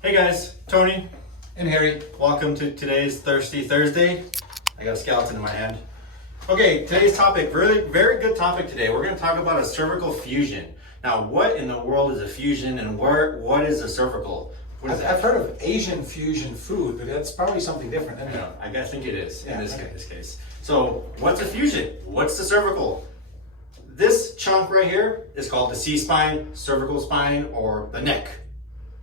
Hey guys, Tony And Harry. welcome to today's Thirsty Thursday. I got a skeleton in my hand. Okay, today's topic, very good topic today. We're going to talk about a cervical fusion. Now, what in the world is a fusion and what is a cervical? What is I've heard of Asian fusion food, but that's probably something different, isn't it? I think it is in this okay. case. So, what's a fusion? What's the cervical? This chunk right here is called the C-spine, cervical spine, or the neck,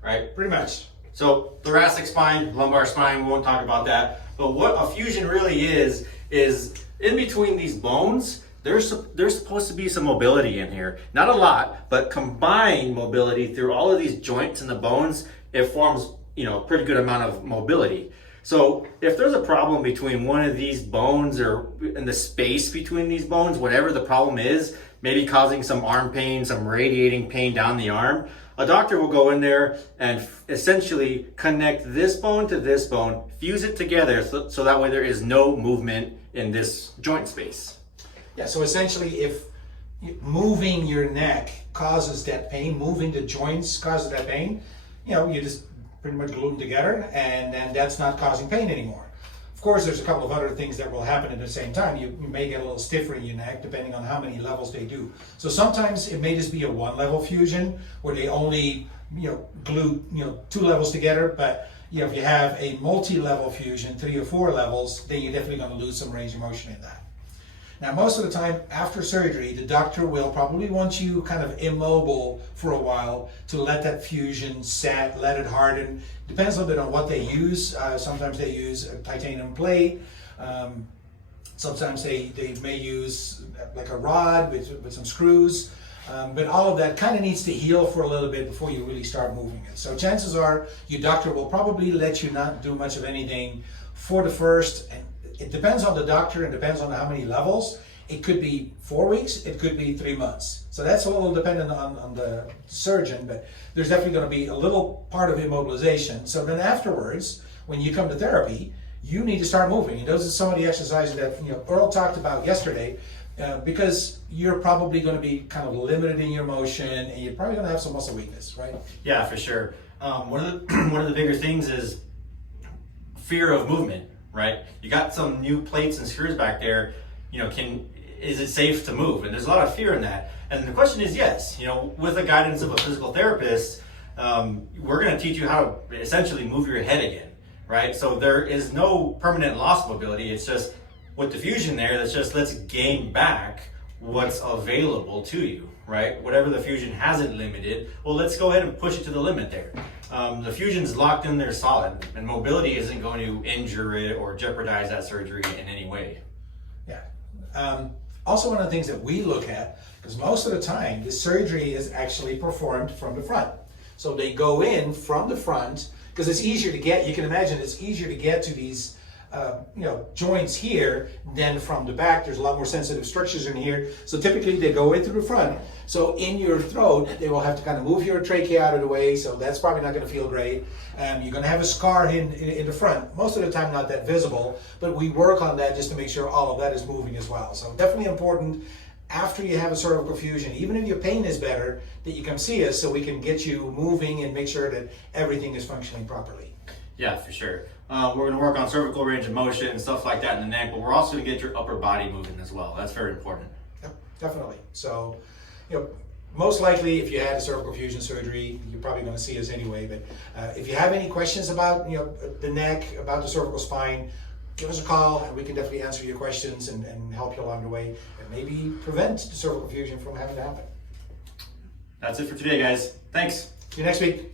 right? Pretty much. So thoracic spine, lumbar spine, we won't talk about that. But what a fusion really is in between these bones, there's supposed to be some mobility in here. Not a lot, but combined mobility through all of these joints and the bones, it forms, a pretty good amount of mobility. So if there's a problem between one of these bones or in the space between these bones, whatever the problem is, maybe causing some arm pain, some radiating pain down the arm, a doctor will go in there and essentially connect this bone to this bone, fuse it together so that way there is no movement in this joint space. Yeah, so essentially if moving your neck causes that pain, moving the joints causes that pain, you just pretty much glue them together and then that's not causing pain anymore. Of course, there's a couple of other things that will happen at the same time. You may get a little stiffer in your neck depending on how many levels they do. So sometimes it may just be a one-level fusion where they only glue 2 levels together. But if you have a multi-level fusion, 3 or 4 levels, then you're definitely going to lose some range of motion in that. Now, most of the time after surgery, the doctor will probably want you kind of immobile for a while to let that fusion set, let it harden. Depends a little bit on what they use. Sometimes they use a titanium plate. Sometimes they may use like a rod with some screws. But all of that kind of needs to heal for a little bit before you really start moving it. So chances are your doctor will probably let you not do much of anything for the first, and it depends on the doctor and depends on how many levels. It could be 4 weeks, it could be 3 months. So that's a little dependent on the surgeon, but there's definitely going to be a little part of immobilization. So then afterwards, when you come to therapy, you need to start moving. And those are some of the exercises that Earl talked about yesterday, because you're probably going to be kind of limited in your motion and you're probably going to have some muscle weakness, right? Yeah, for sure. One of the bigger things is fear of movement, right? You got some new plates and screws back there, is it safe to move? And there's a lot of fear in that. And the question is yes, with the guidance of a physical therapist, we're going to teach you how to essentially move your head again, right? So there is no permanent loss of mobility. It's just with the fusion there, let's gain back what's available to you, right? Whatever the fusion hasn't limited, well, let's go ahead and push it to the limit there. The fusion's locked in there solid, and mobility isn't going to injure it or jeopardize that surgery in any way. Yeah. Also, one of the things that we look at, because most of the time, the surgery is actually performed from the front. So they go in from the front, because it's easier to get, you can imagine it's easier to get to these joints here than from the back. There's a lot more sensitive structures in here. So typically they go in through the front. So in your throat, they will have to kind of move your trachea out of the way. So that's probably not going to feel great. You're going to have a scar in the front. Most of the time not that visible, but we work on that just to make sure all of that is moving as well. So definitely important after you have a cervical fusion, even if your pain is better, that you come see us so we can get you moving and make sure that everything is functioning properly. Yeah, for sure. We're going to work on cervical range of motion and stuff like that in the neck, but we're also going to get your upper body moving as well. That's very important. Yep, definitely. So, most likely if you had a cervical fusion surgery, you're probably going to see us anyway. But if you have any questions about the neck, about the cervical spine, give us a call and we can definitely answer your questions and help you along the way and maybe prevent the cervical fusion from having to happen. That's it for today, guys. Thanks. See you next week.